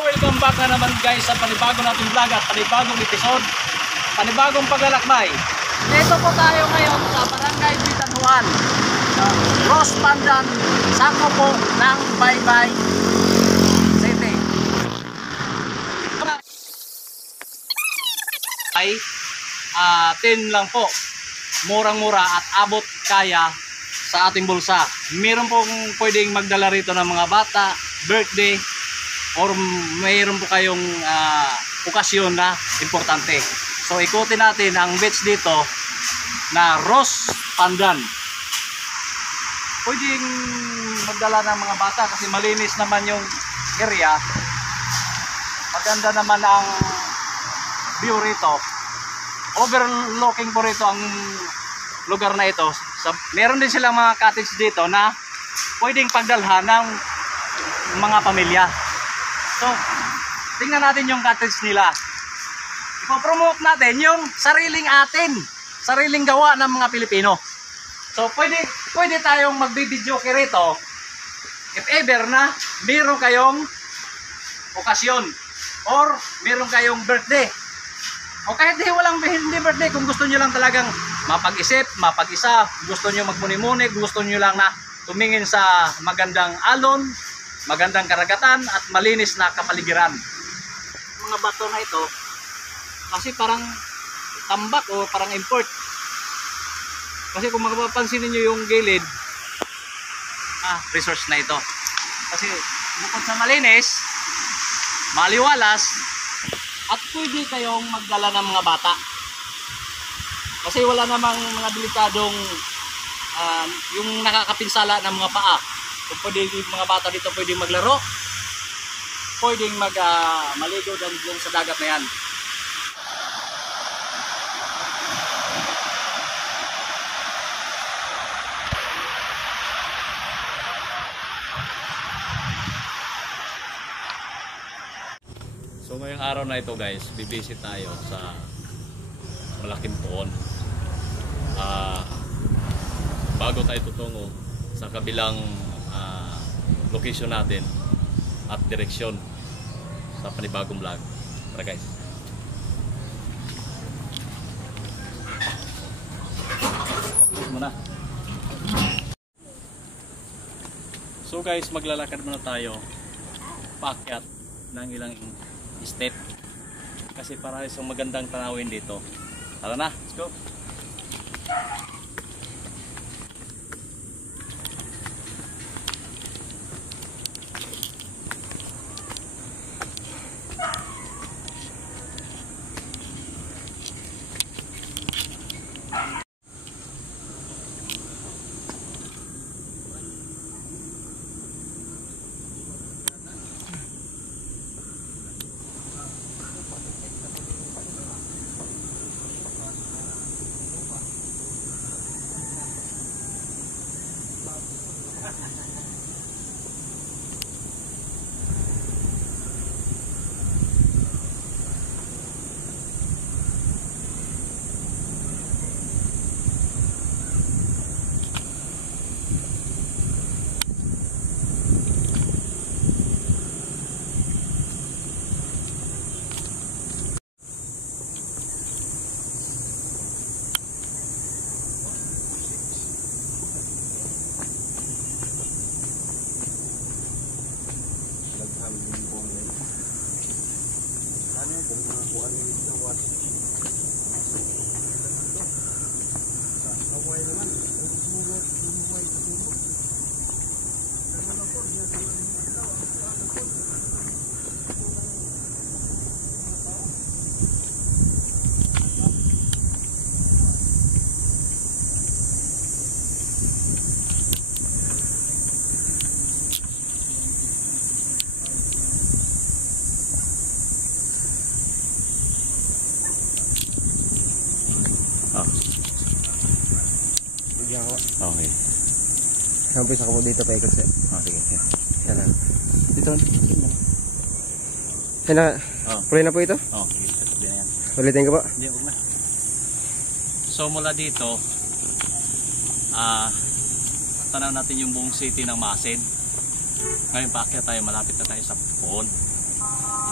welcome back na naman guys sa panibagong nating vlog at panibagong episode, panibagong paglalakbay. Dito po tayo ngayon sa Barangay Bisan Juan, sa Ross Pandan, sako po ng Baybay City. Ay 10 lang po, murang-mura at abot kaya sa ating bulsa. Meron pong pwedeng magdala rito ng mga bata, birthday, or mayroon po kayong okasyon na importante. So ikutin natin ang beach dito na Ross Pandan. Pwedeng magdala ng mga bata kasi malinis naman yung area. Maganda naman ang view rito. Overlooking po rito ang lugar na ito. Meron din silang mga cottage dito na pwedeng pagdalhan ng mga pamilya. So, tingnan natin yung cottage nila. Ipopromote natin yung sariling sariling gawa ng mga Pilipino. So, pwede tayong magbibideo rito if ever na meron kayong okasyon or meron kayong birthday. O kahit hindi birthday, kung gusto nyo lang talagang mapag-isip, mapag-isa, gusto nyo magmuni-muni, gusto nyo lang na tumingin sa magandang alon, magandang karagatan at malinis na kapaligiran. Mga bato na ito kasi parang tambak o parang import. Kasi kung mapapansin niyo yung gilid, resource na ito. Kasi bukod sa malinis, maliwalas, at pwede kayong magdala ng mga bata. Kasi wala namang mga delikadong yung nakakapinsala ng mga paa. So, pwede yung mga bata dito pwedeng maglaro, pwedeng maligo dyan sa dagat na yan. So ngayong araw na ito guys, bibisit tayo sa malaking poon. Bago tayo tutungo sa kabilang location natin at direksyon sa panibagong vlog. Tara guys. Muna. So guys, maglalakad muna tayo paakyat ng ilang step kasi para isang magandang tanawin dito. Tara na, let's go. Okay. Umpisa ko dito pa ikot siya. Sige. Yan lang. Dito. Yan na. Pulay na po ito? Sige na yan. Ulitin ko po? Hindi, huwag na. So mula dito, tanaw natin yung buong city ng Masid. Ngayon paakyat tayo, malapit na tayo sa Poon.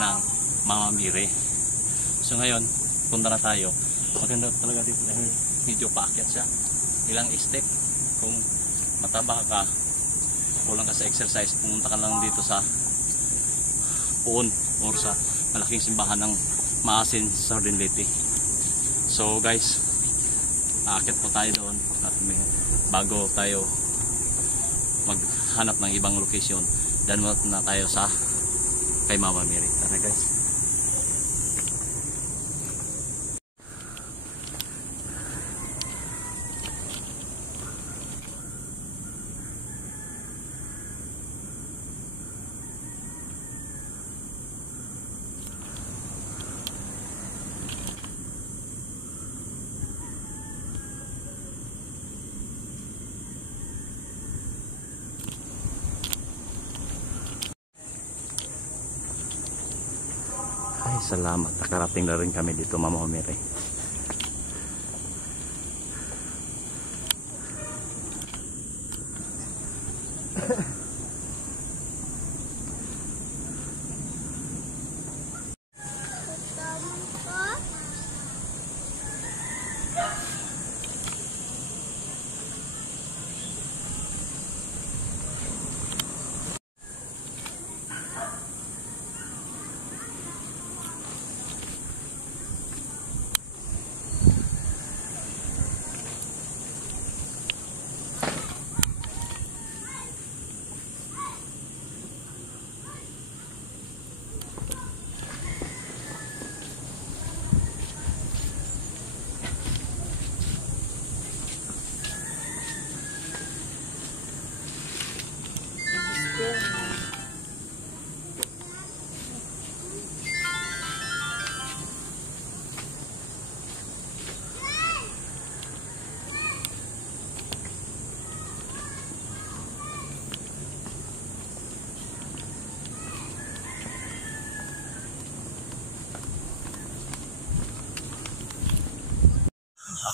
ng Mama Miri. So ngayon, punta na tayo. Maganda talaga dito dahil medyo paakyat siya. Ilang step. Kung mataba ka, kulang ka sa exercise, pumunta ka lang dito sa Puon or sa malaking simbahan ng Maasin sa Sardin Leyte. So guys, aakyat po tayo doon at bago tayo maghanap ng ibang location, dan na tayo sa kay Mama Miri. Tara guys. Ay, salamat. Nakarating na rin kami dito, Mama Miri.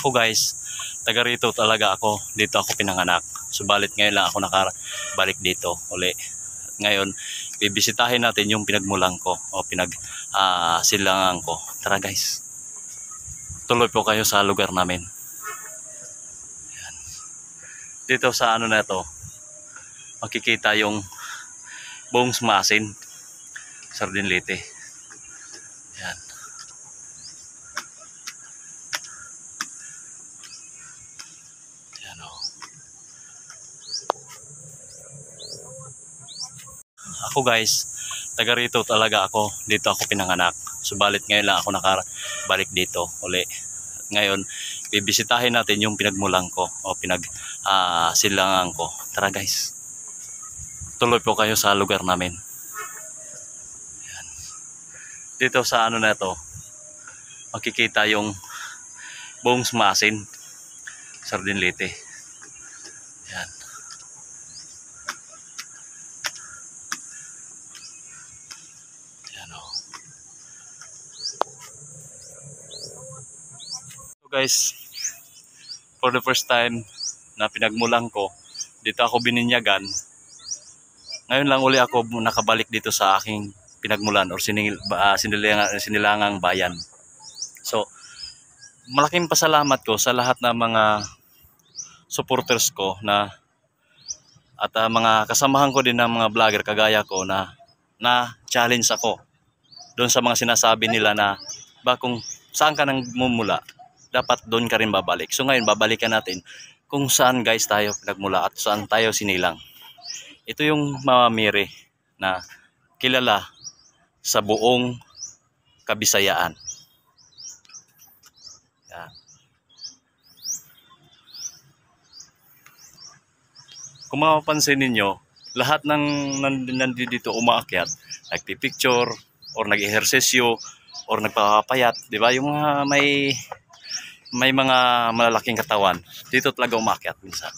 Ako guys, taga rito talaga ako. Dito ako pinanganak. Subalit ngayon lang ako nakabalik dito uli. Ngayon, bibisitahin natin yung pinagmulan ko o silangan ko. Tara guys. Tuloy po kayo sa lugar namin. Ayan. Dito sa ano na to, makikita yung buong Maasin, Sardin Leyte. Ayan. Ako guys, taga rito talaga ako. Dito ako pinanganak. Subalit ngayon lang ako nakabalik dito uli. Ngayon, bibisitahin natin yung pinagmulan ko o silangan ko. Tara guys. Tuloy po kayo sa lugar namin. Ayan. Dito sa ano na to, makikita yung buong Maasin, Sardin Leyte. Ayan. Guys, for the first time na pinagmulan ko, dito ako bininyagan. Ngayon lang uli ako nakabalik dito sa aking pinagmulan or sinilangang bayan. So, malaking pasalamat ko sa lahat ng mga supporters ko at mga kasamahan ko din ng mga vlogger kagaya ko na challenge ako doon sa mga sinasabi nila na kung saan ka nang mumula, dapat doon ka rin babalik. So ngayon, babalikan natin kung saan guys tayo pinagmula at saan tayo sinilang. Ito yung Mama Miri na kilala sa buong Kabisayaan. Yan. Kung mapapansin ninyo, lahat ng nandito umaakyat, nagpipicture or nag-ehersesyo or nagpapapayat, di ba? Yung mga may mga malalaking katawan, dito talaga umakyat minsan.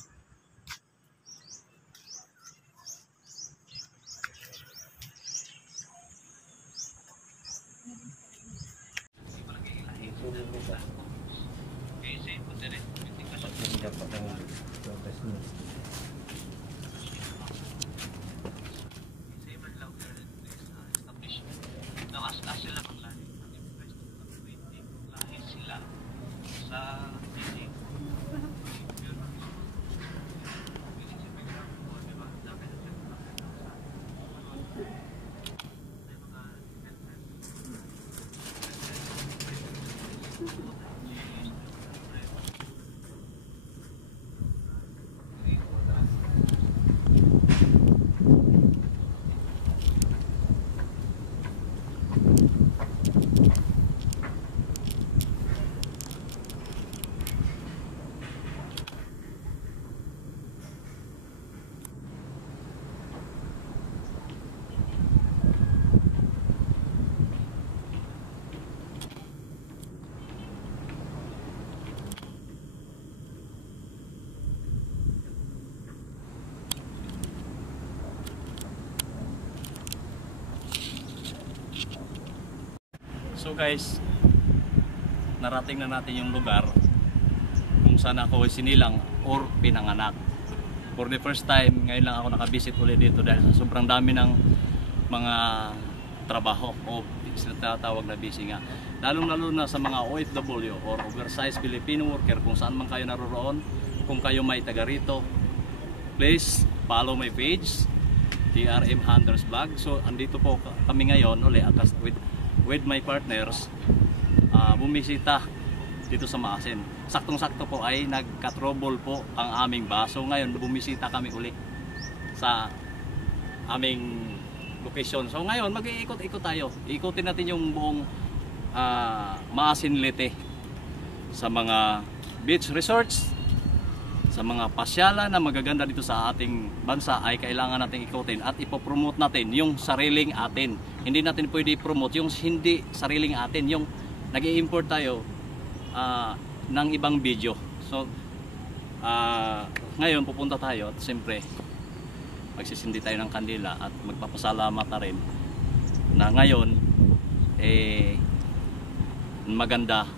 So guys, narating na natin yung lugar kung saan ako sinilang or pinanganak. For the first time, ngayon lang ako nakabisit ulit dito dahil sa sobrang dami ng mga trabaho o tinatawag na busy nga. Lalong-lalo na sa mga OFW or oversized Filipino worker, kung saan man kayo naroroon, kung kayo may taga rito, please follow my page, TRM Hunters Vlog. So andito po kami ngayon ulit with my partners, bumisita dito sa Maasin. Saktong-sakto po ay nagka-trouble po ang aming baso. Ngayon bumisita kami uli sa aming location. So ngayon mag-iikot-ikot tayo. Ikutin natin yung buong Maasin Leyte, sa mga beach resorts, sa mga pasyalan na magaganda dito sa ating bansa ay kailangan natin ikutin at ipopromote natin yung sariling atin. Hindi natin pwede i-promote yung hindi sariling atin, yung nag-i-import tayo ng ibang video. So ngayon pupunta tayo at siyempre magsisindi tayo ng kandila at magpapasalamat na rin na ngayon maganda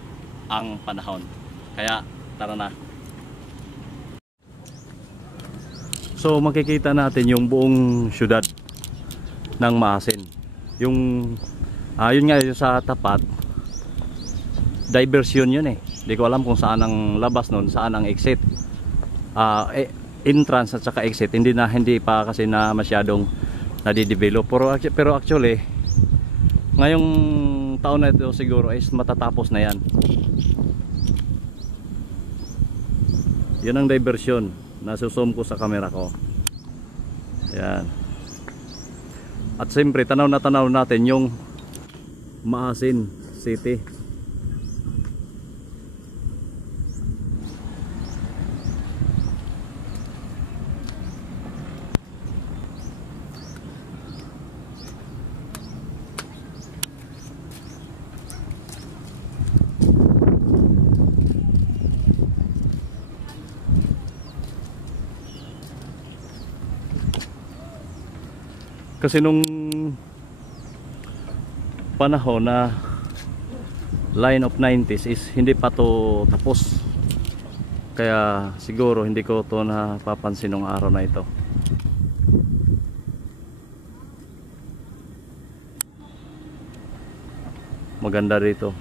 ang panahon. Kaya tara na. So makikita natin yung buong syudad ng Maasin. Yung yun nga yung sa tapat, diversion yun eh. Hindi ko alam kung saan ang labas nun, saan ang exit. Entrance at saka exit, hindi pa kasi na masyadong nadidevelop. Pero actually, ngayong taon na ito siguro is matatapos na yan. Yun ang diversion. Nasuzoom ko sa camera ko. Ayan. At siyempre tanaw na tanaw natin yung Maasin City. Kasi nung panahon na line of 90s is hindi pa to tapos. Kaya siguro hindi ko to napapansin nung araw na ito. Maganda rito.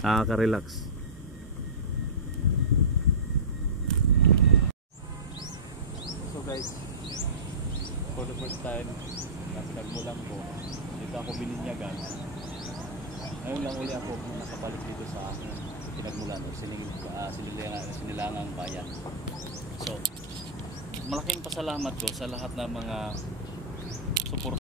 Nakaka-relax. So guys, for the first time nasa nagmulang ko dito ako bininyagan. Ngayon lang uli ako nakabalik dito sa aking pinagmulan o sinilangang bayan. So malaking pasalamat ko sa lahat ng mga support.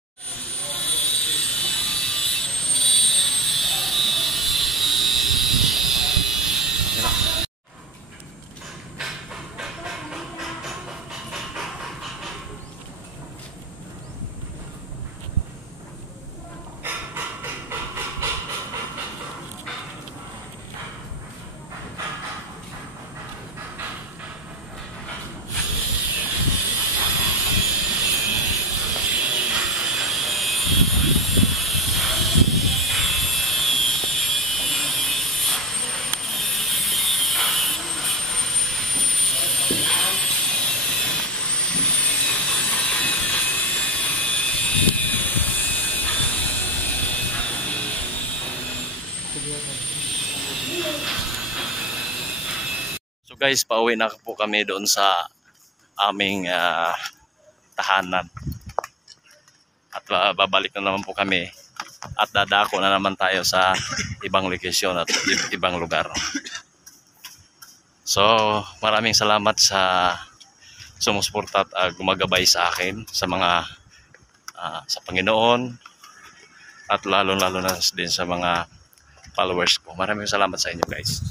So guys, pauwi na po kami doon sa aming tahanan. At babalik na naman po kami at dadako na naman tayo sa ibang location at ibang lugar. So maraming salamat sa sumusuporta at gumagabay sa akin sa mga sa Panginoon at lalo na din sa mga followers ko. Maraming salamat sa inyo guys.